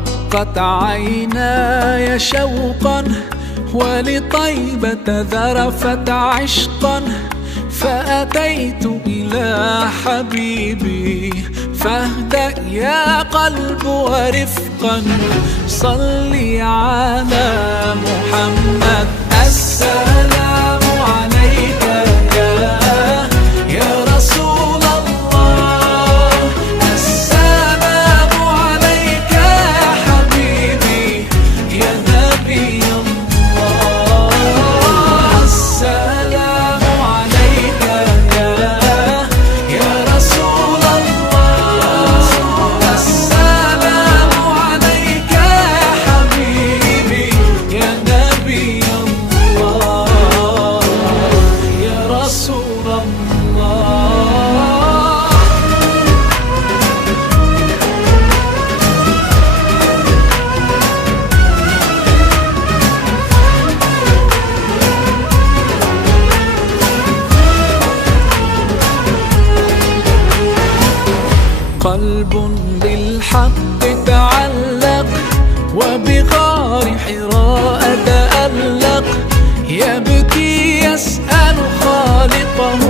رقت عيناي شوقا ولطيبة ذرفت عشقا، فأتيت إلى حبيبي فاهدأ يا قلب ورفقا. صلي على محمد. السلام عليك يا رسول الله، السلام عليك يا حبيبي يا نبي الله، السلام عليك يا رسول الله، السلام عليك يا حبيبي يا نبي الله يا رسول الله. قلب بالحق تعلق وبغار حراء تألق، يبكي يسأل خالقه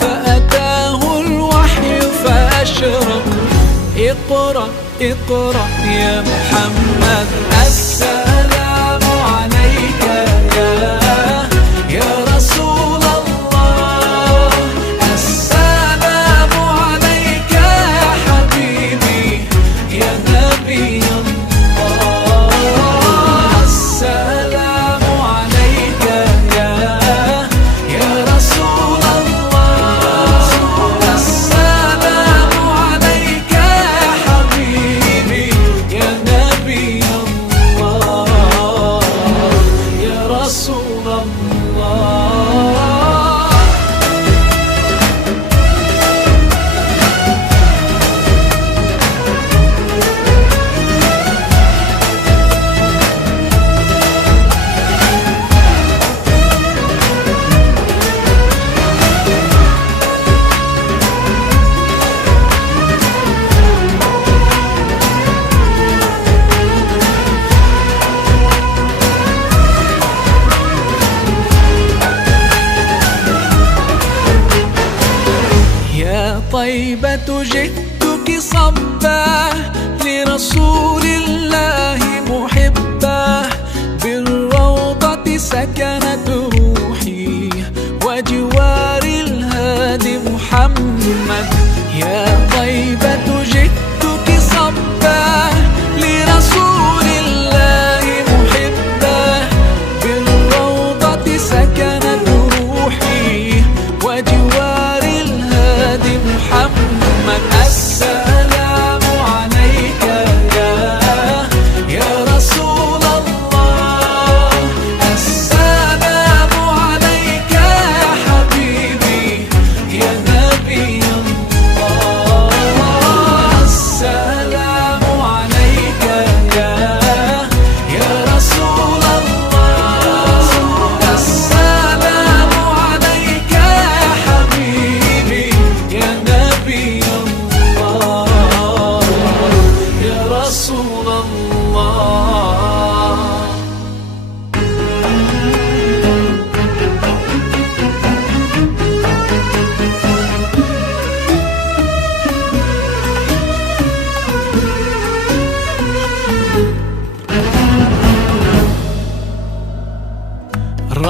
فأتاه الوحي فأشرق. اقرأ اقرأ يا محمد. السلام عليك يا رسول الله، السلام عليك يا حبيبي يا نبي الله، السلام عليك يا رسول الله، السلام عليك يا حبيبي يا نبي الله يا رسول الله. يا طيبة جئتك صبا لرسول الله محبا، بالروضة سكنت روحي وجوار الهادي محمد. يا طيبة جئتك صبا لرسول الله محبا، بالروضة سكنت روحي وجوار الهادي محمد. السلام عليك يا رسول الله، السلام عليك يا حبيبي يا نبي الله، السلام عليك يا رسول الله، السلام عليك يا حبيبي يا نبي الله يا رسول الله.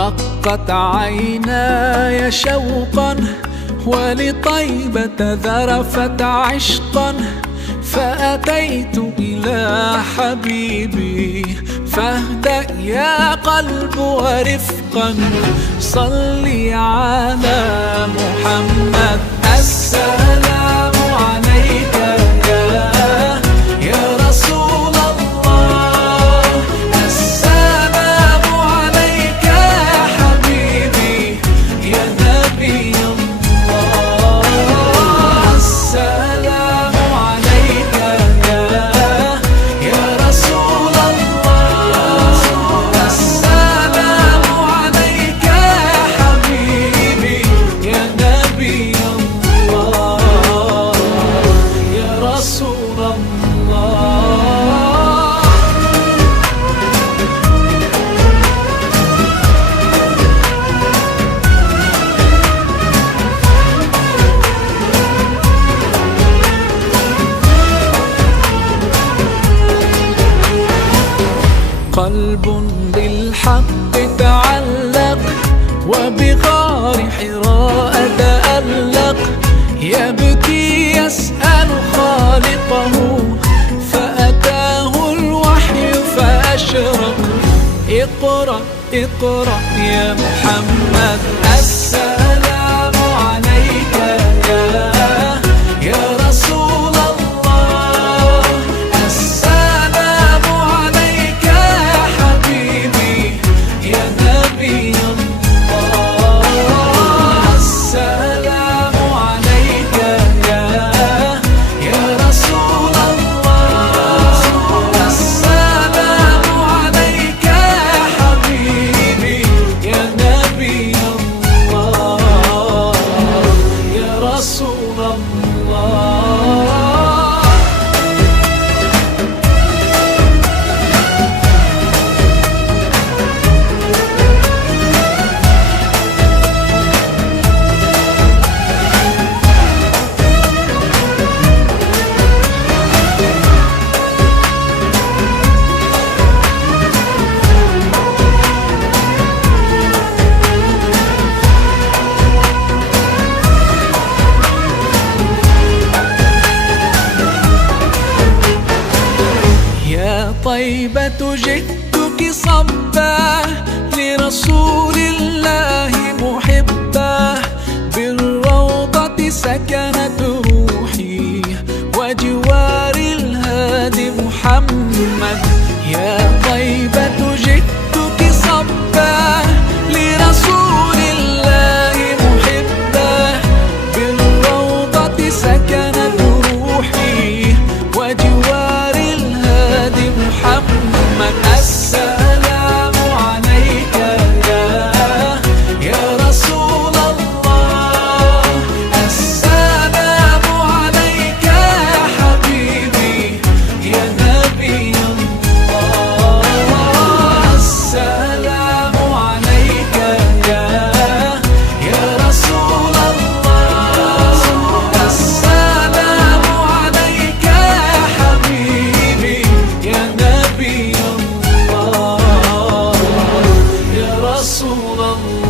رقت عيناي شوقا ولطيبة ذرفت عشقا، فأتيت إلى حبيبي فاهدأ يا قلب ورفقا. صلي على محمد. السلام عليك يا رسول الله، السلام عليك يا حبيبي يا نبي الله، السلام عليك يا رسول الله، السلام عليك يا حبيبي يا نبي الله قلب بالحق تعلق وبغار حراء تألق، يبكي يسأل خالقه فأتاه الوحي فأشرق. اقرأ اقرأ يا محمد، السلام عليك يا رسول الله، السلام عليك يا حبيبي يا نبي الله، السلام عليك يا رسول الله، السلام عليك يا حبيبي يا نبي الله يا رسول الله. طيبة جئتك صبا لرسول الله محبا، بالروضة سكنت روحي وجوار الهادي محمد. يا طيبة جئتك صبا لرسول الله محبا، بالروضة سكنت روحي وجوار الهادي محمد. السلام عليك يا رسول الله، السلام عليك يا حبيبي يا نبي الله، السلام عليك يا رسول الله، السلام عليك يا حبيبي يا نبي الله يا رسول الله.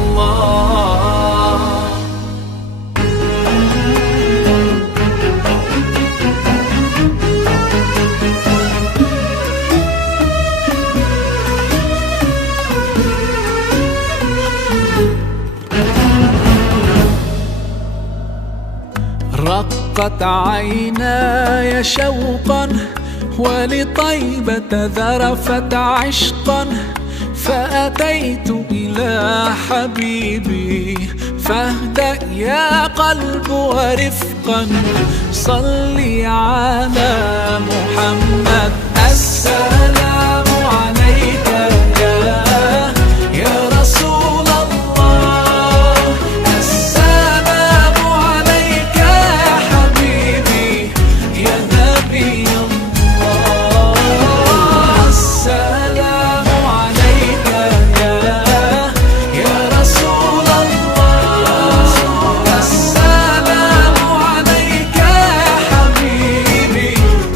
رقت عيناي شوقا ولطيبة ذرفت عشقا، فأتيت إلى حبيبي فاهدأ يا قلب ورفقا، صلي على محمد. السلام عليك يا رسول الله، السلام عليك يا حبيبي يا نبي الله، السلام عليك يا رسول الله، السلام عليك يا حبيبي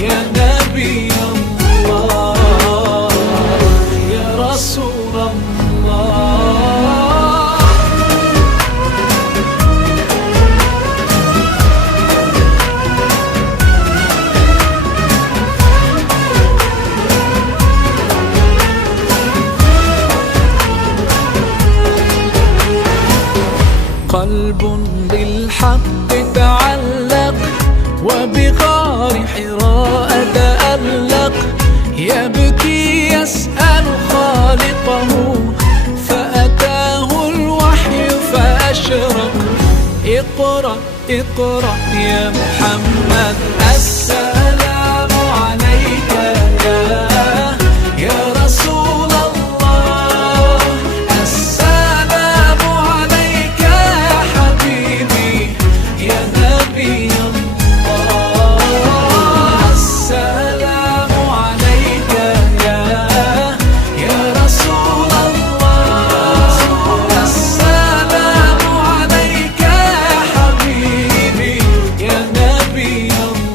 يا نبي الله يا رسول الله. قلب بالحق تعلق وبغار حراء تألق، يبكي يسأل خالقه فأتاه الوحي فأشرق. اقرأ اقرأ يا محمد، السلام عليك يا رسول الله، السلام عليك يا حبيبي يا نبي الله، السلام عليك يا رسول الله، السلام عليك يا حبيبي يا نبي الله.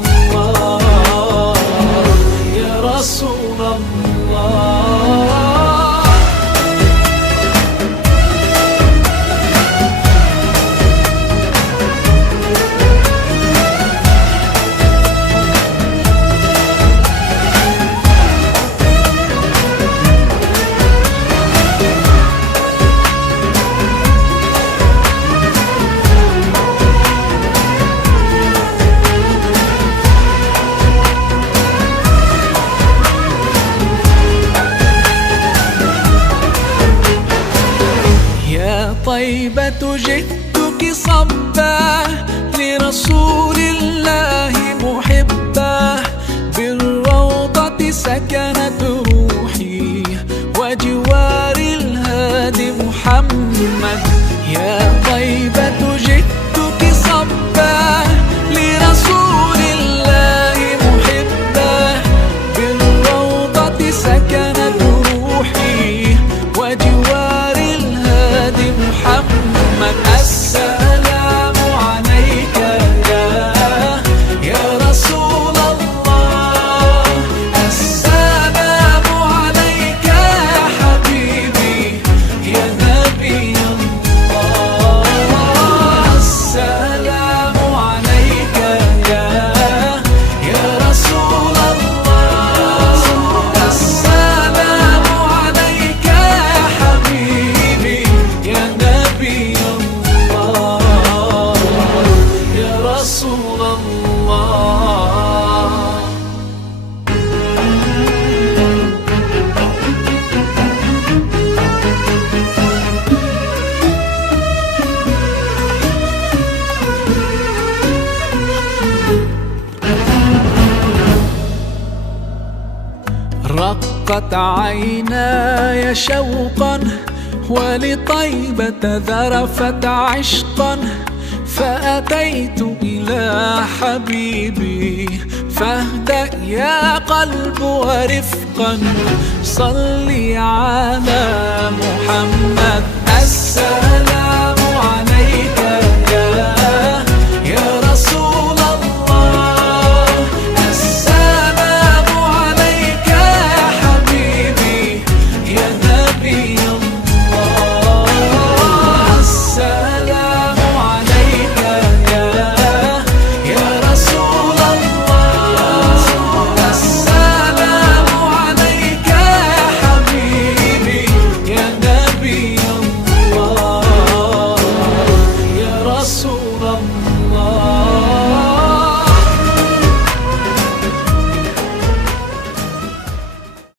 طيبة جئتك صبا لرسول الله محبا، بالروضة سكنت روحي وجوار الهادي محمد. يا طيبة جئتك صبا لرسول الله محبا، بالروضة سكنت روحي وجوار الهادي محمد. السلام عليك يا رسول الله، السلام عليك يا حبيبي يا نبي الله. السلام عليك يا رسول الله، السلام عليك يا حبيبي يا نبي الله يا رسول الله. رقت عيناي شوقا ولطيبة ذرفت عشقا، فأتيت إلى حبيبي فاهدأ يا قلب ورفقا، صلي على محمد. السلام